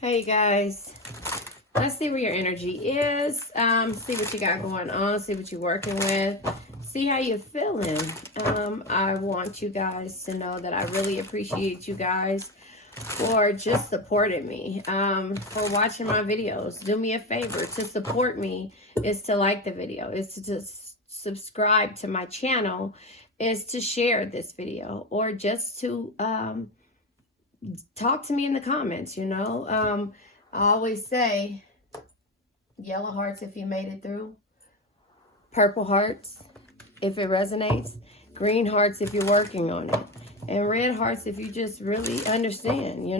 Hey guys, let's see where your energy is. See what you got going on. See what you're working with. See how you're feeling. I want you guys to know that I really appreciate you guys for just supporting me, for watching my videos. Do me a favor. To support me is to like the video, is to subscribe to my channel, is to share this video, or just to talk to me in the comments. I always say yellow hearts if you made it through, purple hearts if it resonates, green hearts if you're working on it, and red hearts if you just really understand,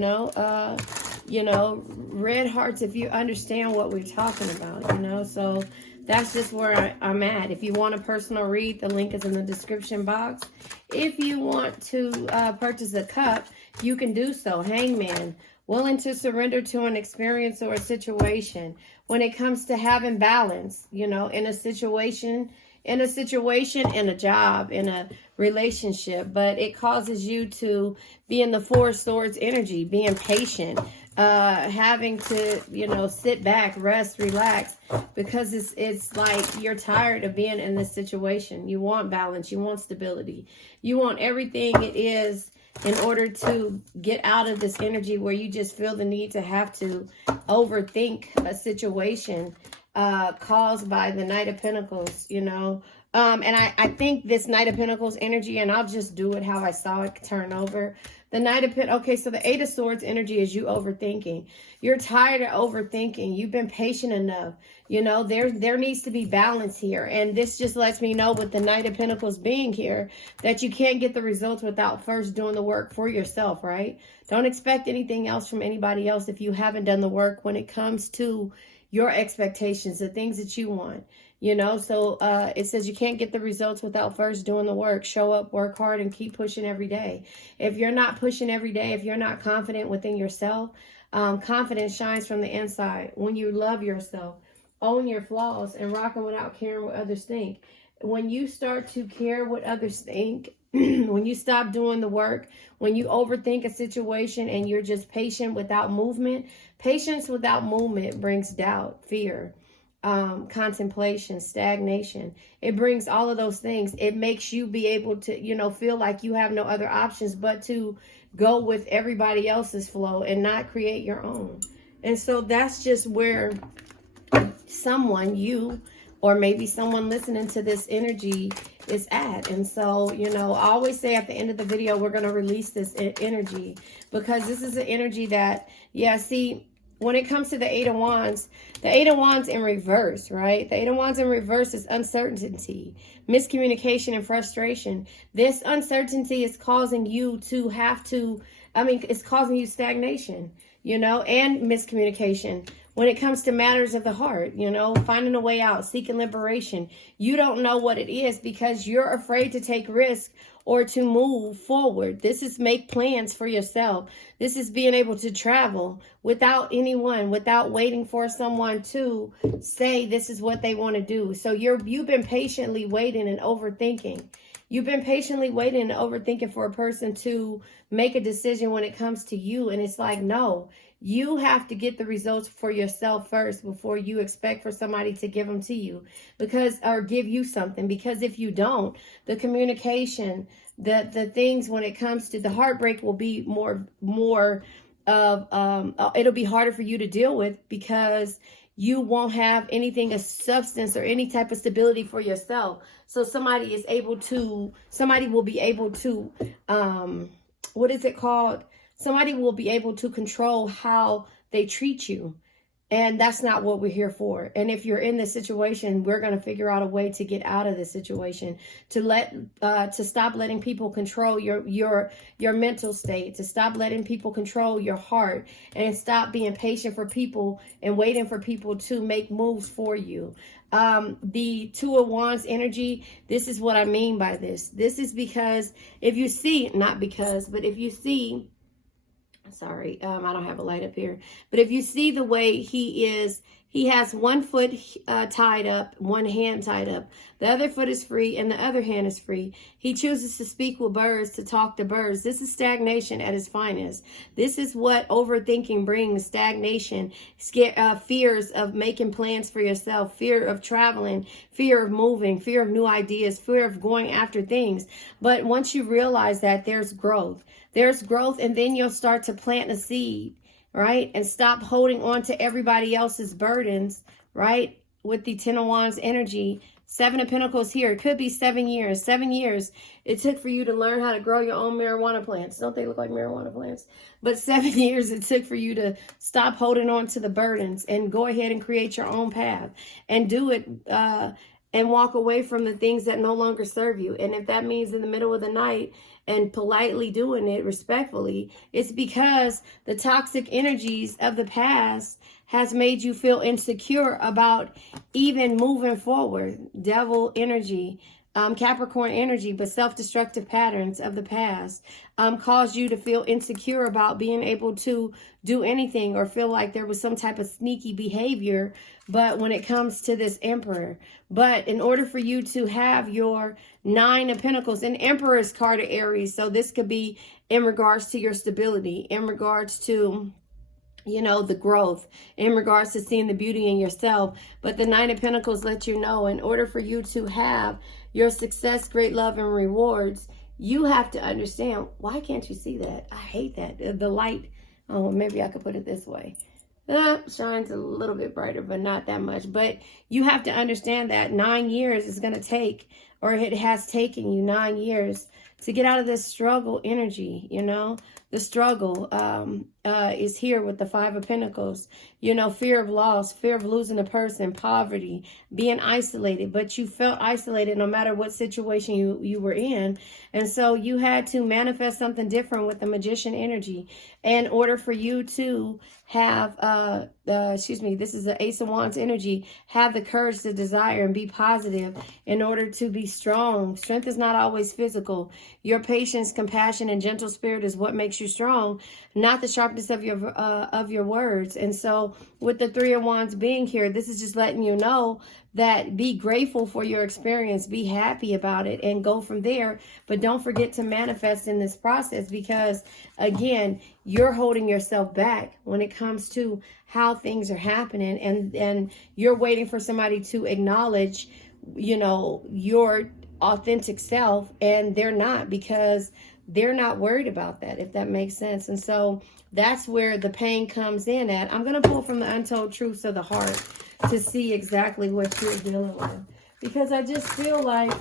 red hearts if you understand what we're talking about, so that's just where I'm at. If you want a personal read, the link is in the description box. If you want to purchase a cup, you can do so. Hangman, willing to surrender to an experience or a situation. When it comes to having balance, in a situation, in a job, in a relationship, but it causes you to be in the Four of Swords energy, being patient, having to, sit back, rest, relax, because it's like you're tired of being in this situation. You want balance, you want stability, you want everything it is in order to get out of this energy where you just feel the need to have to overthink a situation caused by the Knight of Pentacles, and I think this Knight of Pentacles energy, and I'll just do it how I saw it turn over. The Knight of Pentacles, okay, so the Eight of Swords energy is you overthinking. You're tired of overthinking. You've been patient enough. There needs to be balance here. And this just lets me know with the Knight of Pentacles being here that you can't get the results without first doing the work for yourself, right? Don't expect anything else from anybody else if you haven't done the work when it comes to your expectations, the things that you want. So it says you can't get the results without first doing the work. Show up, work hard, and keep pushing every day. If you're not pushing every day, if you're not confident within yourself, confidence shines from the inside. When you love yourself, own your flaws, and rocking without caring what others think. When you start to care what others think, when you stop doing the work, when you overthink a situation and you're just patient without movement, patience without movement brings doubt, fear, contemplation, stagnation. It brings all of those things. It makes you be able to, feel like you have no other options but to go with everybody else's flow and not create your own. And so that's just where someone, you, or maybe someone listening to this energy is at. And so, I always say at the end of the video, we're going to release this energy, because this is an energy that, when it comes to the Eight of Wands in reverse, right? The Eight of Wands in reverse is uncertainty, miscommunication, and frustration. This uncertainty is causing you to have to, it's causing you stagnation, and miscommunication. When it comes to matters of the heart, finding a way out, seeking liberation, you don't know what it is because you're afraid to take risks or to move forward. This is make plans for yourself. This is being able to travel without anyone, without waiting for someone to say this is what they want to do. So you've been patiently waiting and overthinking. You've been patiently waiting and overthinking for a person to make a decision when it comes to you. And it's like, no, you have to get the results for yourself first before you expect for somebody to give them to you, or give you something. Because if you don't, the communication, the things when it comes to the heartbreak will be more of, it'll be harder for you to deal with because you won't have anything of substance or any type of stability for yourself. So somebody will be able to, what is it called? Somebody will be able to control how they treat you. And that's not what we're here for. And if you're in this situation, we're going to figure out a way to get out of this situation, to stop letting people control your mental state, to stop letting people control your heart, and stop being patient for people and waiting for people to make moves for you. The Two of Wands energy, this is what I mean by this. This is because if you see, sorry, I don't have a light up here. But if you see the way he is He has one foot tied up, one hand tied up. The other foot is free and the other hand is free. He chooses to speak with birds, to talk to birds. This is stagnation at its finest. This is what overthinking brings, stagnation, fears of making plans for yourself, fear of traveling, fear of moving, fear of new ideas, fear of going after things. But once you realize that, there's growth. There's growth, and then you'll start to plant a seed. Right? And stop holding on to everybody else's burdens, right? With the 10 of Wands energy, 7 of Pentacles here. It could be 7 years. 7 years it took for you to learn how to grow your own marijuana plants. Don't they look like marijuana plants? But 7 years it took for you to stop holding on to the burdens and go ahead and create your own path and do it and walk away from the things that no longer serve you. And if that means in the middle of the night and politely doing it respectfully, it's because the toxic energies of the past has made you feel insecure about even moving forward. Devil energy, Capricorn energy, but self-destructive patterns of the past caused you to feel insecure about being able to do anything or feel like there was some type of sneaky behavior. But when it comes to this Emperor, but in order for you to have your 9 of Pentacles, and Emperor's card of Aries, so this could be in regards to your stability, in regards to, you know, the growth, in regards to seeing the beauty in yourself. But the 9 of Pentacles lets you know, in order for you to have your success, great love, and rewards, you have to understand. Why can't you see that? I hate that. The light, oh, maybe I could put it this way. Shines a little bit brighter, but not that much. But you have to understand that 9 years is going to take, or it has taken you 9 years to get out of this struggle energy, you know. The struggle is here with the 5 of Pentacles. You know, fear of loss, fear of losing a person, poverty, being isolated. But you felt isolated no matter what situation you were in. And so you had to manifest something different with the Magician energy in order for you to have, this is the Ace of Wands energy, have the courage to desire and be positive in order to be strong. Strength is not always physical. Your patience, compassion, and gentle spirit is what makes you strong, not the sharpness of your words. And so with the 3 of Wands being here, this is just letting you know that be grateful for your experience, be happy about it, and go from there. But don't forget to manifest in this process, because again, you're holding yourself back when it comes to how things are happening, and you're waiting for somebody to acknowledge, you know, your authentic self, and they're not, because they're not worried about that, if that makes sense. And so that's where the pain comes in at. I'm going to pull from the Untold Truths of the Heart to see exactly what you're dealing with, because I just feel like,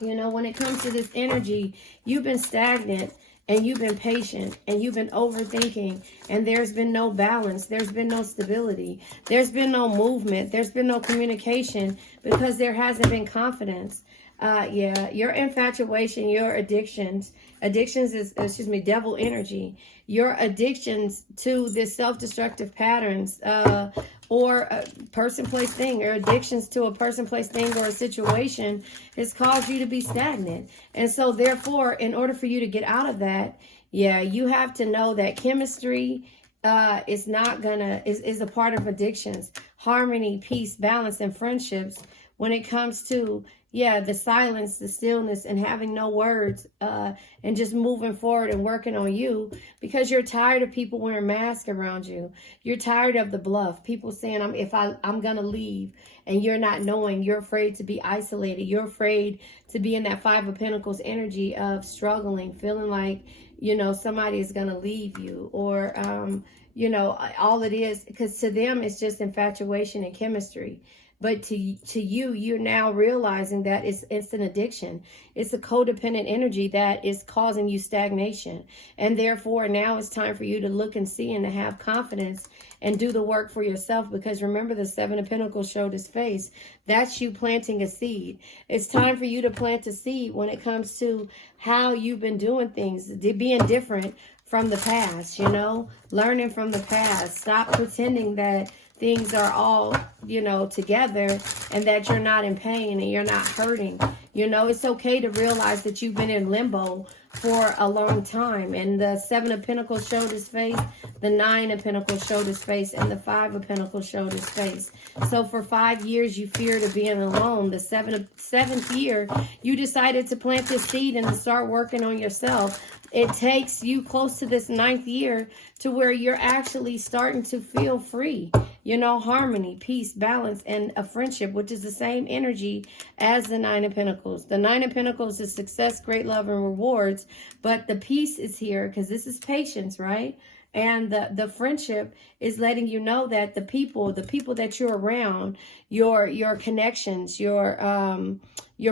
you know, when it comes to this energy, you've been stagnant and you've been patient and you've been overthinking, and there's been no balance. There's been no stability. There's been no movement. There's been no communication, because there hasn't been confidence. Your infatuation, your addictions is, devil energy. Your addictions to this self-destructive patterns, or a person, place, thing, or addictions to a person, place, thing, or a situation has caused you to be stagnant. And so therefore, in order for you to get out of that, you have to know that chemistry is a part of addictions. Harmony, peace, balance, and friendships, when it comes to the silence, the stillness, and having no words, and just moving forward and working on you, because you're tired of people wearing masks around you. You're tired of the bluff. People saying, I'm going to leave, and you're not knowing. You're afraid to be isolated. You're afraid to be in that 5 of Pentacles energy of struggling, feeling like, you know, somebody is going to leave you, or, you know, all it is, because to them it's just infatuation and chemistry. But to you, you're now realizing that it's an addiction. It's a codependent energy that is causing you stagnation. And therefore, now it's time for you to look and see and to have confidence and do the work for yourself. Because remember, the 7 of Pentacles showed his face. That's you planting a seed. It's time for you to plant a seed when it comes to how you've been doing things, being different from the past, you know, learning from the past. Stop pretending that things are all, you know, together, and that you're not in pain and you're not hurting. You know, it's okay to realize that you've been in limbo for a long time. And the 7 of Pentacles showed his face, the 9 of Pentacles showed his face, and the 5 of Pentacles showed his face. So for 5 years, you feared of being alone. The seventh year, you decided to plant this seed and to start working on yourself. It takes you close to this 9th year to where you're actually starting to feel free. You know, harmony, peace, balance, and a friendship, which is the same energy as the 9 of Pentacles. The 9 of Pentacles is success, great love, and rewards. But the peace is here because this is patience, right? And the friendship is letting you know that the people that you're around, your connections, your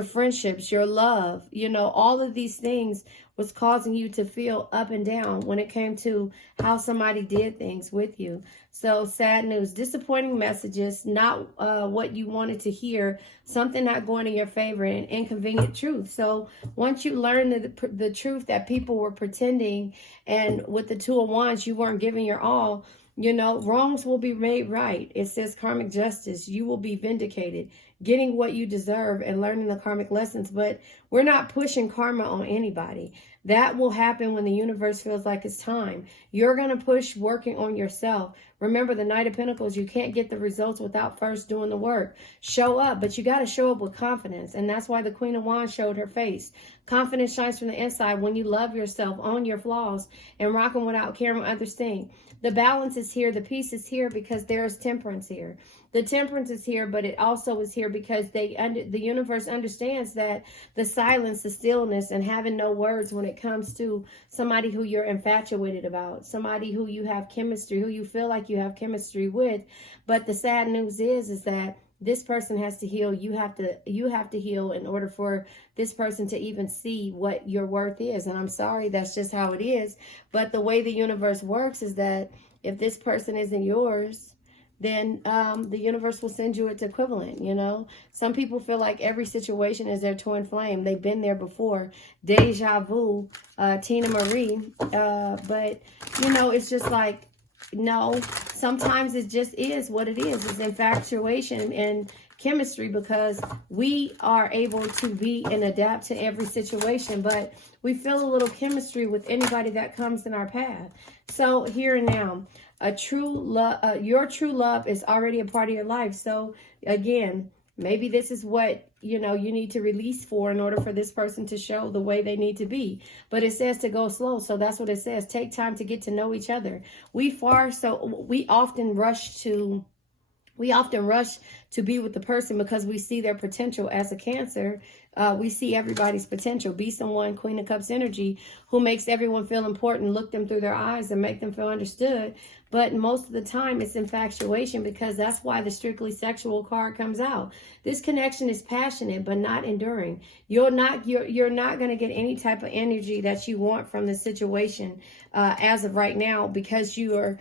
friendships, your love, you know, all of these things was causing you to feel up and down when it came to how somebody did things with you. So sad news, disappointing messages, not what you wanted to hear, something not going in your favor, and inconvenient truth. So once you learn the truth that people were pretending, and with the 2 of Wands, you weren't giving your all, you know, wrongs will be made right. It says karmic justice. You will be vindicated, getting what you deserve and learning the karmic lessons. But we're not pushing karma on anybody. That will happen when the universe feels like it's time. You're going to push working on yourself. Remember, the Knight of Pentacles, you can't get the results without first doing the work. Show up, but you got to show up with confidence. And that's why the Queen of Wands showed her face. Confidence shines from the inside when you love yourself, own your flaws, and rock them without caring what others think. The balance is here. The peace is here because there's temperance here. The temperance is here, but it also is here because the universe understands that the silence, the stillness, and having no words when it comes to somebody who you're infatuated about, somebody who you have chemistry, who you feel like you have chemistry with. But the sad news is that this person has to heal. You have to heal in order for this person to even see what your worth is. And I'm sorry, that's just how it is. But the way the universe works is that if this person isn't yours, then the universe will send you its equivalent, you know. Some people feel like every situation is their twin flame. They've been there before. Deja vu, Tina Marie. But, you know, it's just like, no, sometimes it just is what it is. It's infatuation and chemistry because we are able to be and adapt to every situation, but we feel a little chemistry with anybody that comes in our path. So here and now, your true love is already a part of your life. So again, maybe this is what, you know, you need to release for in order for this person to show the way they need to be. But it says to go slow. So that's what it says. Take time to get to know each other. We often rush to be with the person because we see their potential. As a Cancer, we see everybody's potential. Be someone, Queen of Cups energy, who makes everyone feel important, look them through their eyes and make them feel understood. But most of the time it's infatuation, because that's why the strictly sexual card comes out. This connection is passionate but not enduring. You're not going to get any type of energy that you want from the situation as of right now, because you're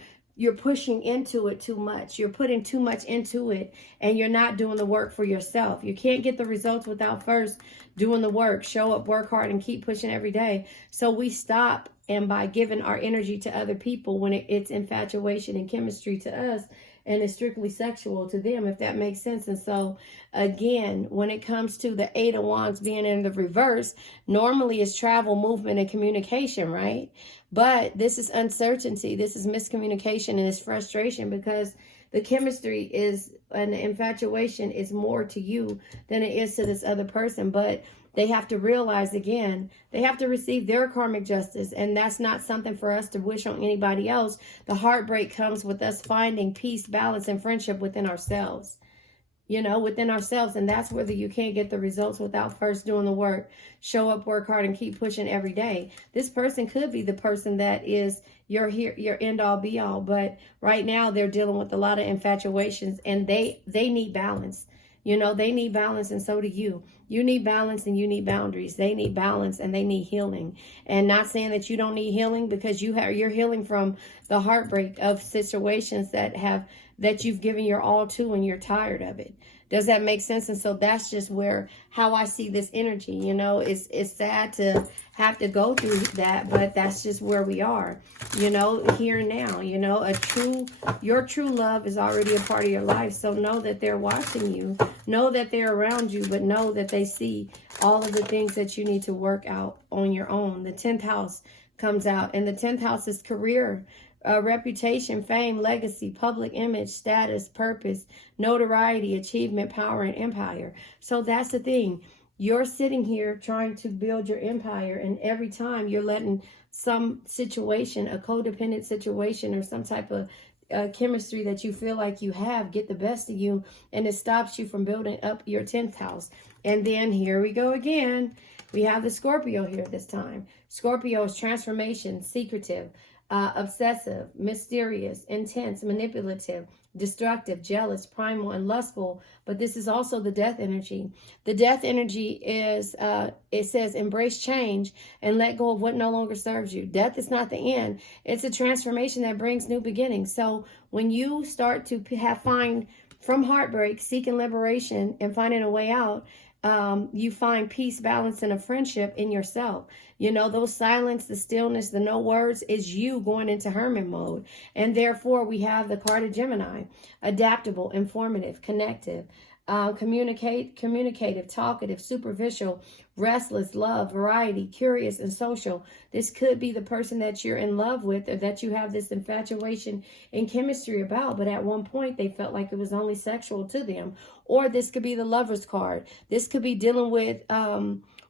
pushing into it too much. You're putting too much into it, and you're not doing the work for yourself. You can't get the results without first doing the work. Show up, work hard, and keep pushing every day. So we stop, and by giving our energy to other people when it's infatuation and chemistry to us, and it's strictly sexual to them, if that makes sense. And so again, when it comes to the 8 of Wands being in the reverse, normally it's travel, movement, and communication, right? But this is uncertainty, this is miscommunication, and it's frustration, because the chemistry is, and the infatuation is more to you than it is to this other person. But they have to realize, again, they have to receive their karmic justice. And that's not something for us to wish on anybody else. The heartbreak comes with us finding peace, balance, and friendship within ourselves. You know, within ourselves. And that's whether you can't get the results without first doing the work. Show up, work hard, and keep pushing every day. This person could be the person that is your end all be all. But right now they're dealing with a lot of infatuations, and they need balance. You know, they need balance, and so do you. You need balance and you need boundaries. They need balance and they need healing. And not saying that you don't need healing, because you're healing from the heartbreak of situations that you've given your all to and you're tired of it. Does that make sense? And so that's just how I see this energy. You know, it's sad to have to go through that, but that's just where we are, you know, here and now. You know, your true love is already a part of your life. So know that they're watching you, know that they're around you, but know that they see all of the things that you need to work out on your own. The 10th house comes out, and the 10th house is career, reputation, fame, legacy, public image, status, purpose, notoriety, achievement, power, and empire. So that's the thing. You're sitting here trying to build your empire, and every time you're letting some situation, a codependent situation or some type of chemistry that you feel like you have, get the best of you, and it stops you from building up your 10th house. And then here we go again. We have the Scorpio here this time. Scorpio is transformation, secretive, obsessive, mysterious, intense, manipulative, destructive, jealous, primal, and lustful. But this is also the death energy. The death energy is, it says, embrace change and let go of what no longer serves you. Death is not the end. It's a transformation that brings new beginnings. So when you start to find from heartbreak, seeking liberation and finding a way out, you find peace, balance, and a friendship in yourself. You know, those silence, the stillness, the no words is you going into hermit mode. And therefore, we have the card of Gemini, adaptable, informative, connective, communicative, talkative, superficial, restless, love, variety, curious, and social. This could be the person that you're in love with, or that you have this infatuation and chemistry about, but at one point they felt like it was only sexual to them. Or this could be the Lover's card. This could be dealing with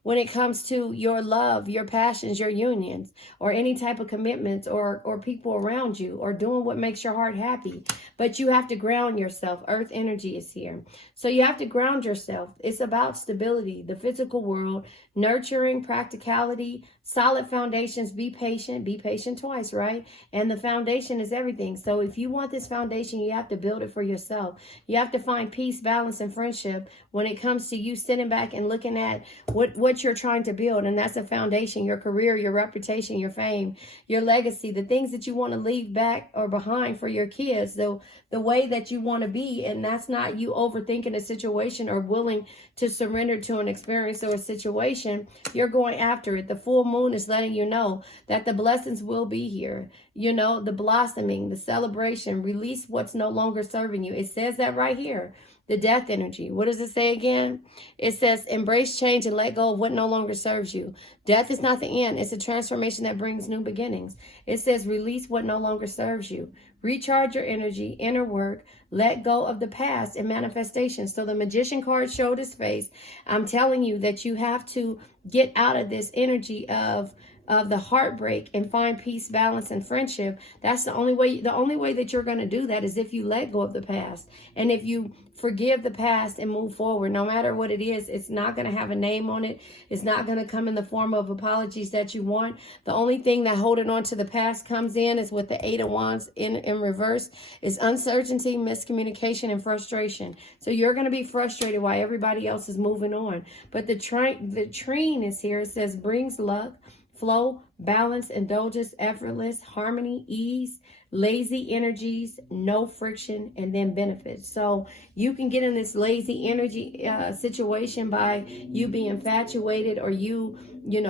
when it comes to your love, your passions, your unions, or any type of commitments, or people around you, or doing what makes your heart happy. But you have to ground yourself. Earth energy is here. So you have to ground yourself. It's about stability, the physical world, nurturing, practicality, solid foundations. Be patient twice, right? And the foundation is everything. So if you want this foundation, you have to build it for yourself. You have to find peace, balance, and friendship when it comes to you sitting back and looking at what you're trying to build. And that's a foundation: your career, your reputation, your fame, your legacy, the things that you want to leave back or behind for your kids, the way that you want to be. And that's not you overthinking a situation or willing to surrender to an experience or a situation. You're going after it. The full moon is letting you know that the blessings will be here. You know, the blossoming, the celebration, release what's no longer serving you. It says that right here. The death energy. What does it say again? It says, embrace change and let go of what no longer serves you. Death is not the end. It's a transformation that brings new beginnings. It says, release what no longer serves you. Recharge your energy, inner work, let go of the past and manifestation. So the Magician card showed his face. I'm telling you that you have to get out of this energy of the heartbreak and find peace, balance, and friendship. That's the only way. The only way that you're going to do that is if you let go of the past, and if you forgive the past and move forward. No matter what it is, it's not going to have a name on it. It's not going to come in the form of apologies that you want. The only thing that holding on to the past comes in is with the 8 of Wands in reverse is uncertainty, miscommunication, and frustration. So you're going to be frustrated while everybody else is moving on. But the trine is here. It says brings luck, flow, balance, indulgence, effortless, harmony, ease, lazy energies, no friction, and then benefits. So you can get in this lazy energy situation by you being infatuated, or you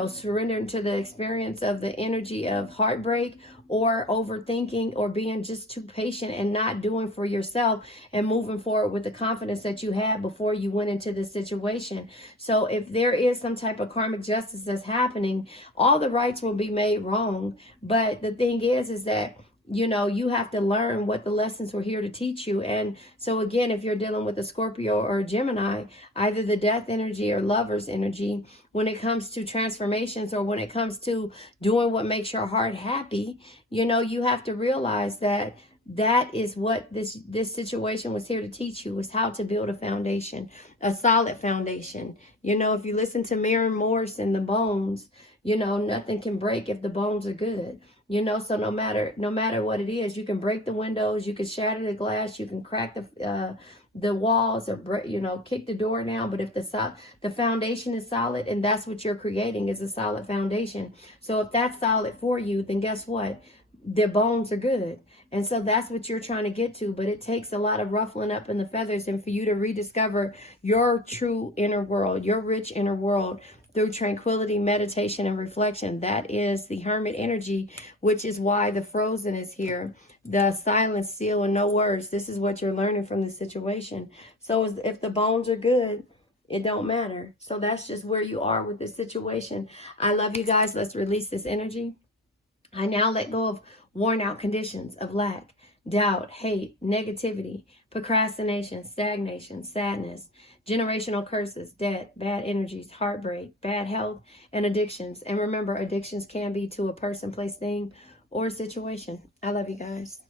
surrendering to the experience of the energy of heartbreak, or overthinking, or being just too patient and not doing for yourself and moving forward with the confidence that you had before you went into this situation. So if there is some type of karmic justice that's happening, all the rights will be made wrong. But the thing is that you have to learn what the lessons were here to teach you. And so again, if you're dealing with a Scorpio or a Gemini, either the death energy or Lover's energy, when it comes to transformations, or when it comes to doing what makes your heart happy, you have to realize that is what this situation was here to teach you, is how to build a foundation, a solid foundation. If you listen to Maren Morris and the Bones, nothing can break if the bones are good. So no matter what it is, you can break the windows, you can shatter the glass, you can crack the walls, or kick the door down. But if the foundation is solid, and that's what you're creating, is a solid foundation. So if that's solid for you, then guess what? their bones are good. And so that's what you're trying to get to. But it takes a lot of ruffling up in the feathers and for you to rediscover your true inner world, your rich inner world, through tranquility, meditation, and reflection. That is the hermit energy, which is why the frozen is here. The silence, seal, and no words. This is what you're learning from the situation. So if the bones are good, it don't matter. So that's just where you are with this situation. I love you guys. Let's release this energy. I now let go of worn out conditions of lack, doubt, hate, negativity, procrastination, stagnation, sadness, generational curses, debt, bad energies, heartbreak, bad health, and addictions. And remember, addictions can be to a person, place, thing, or situation. I love you guys.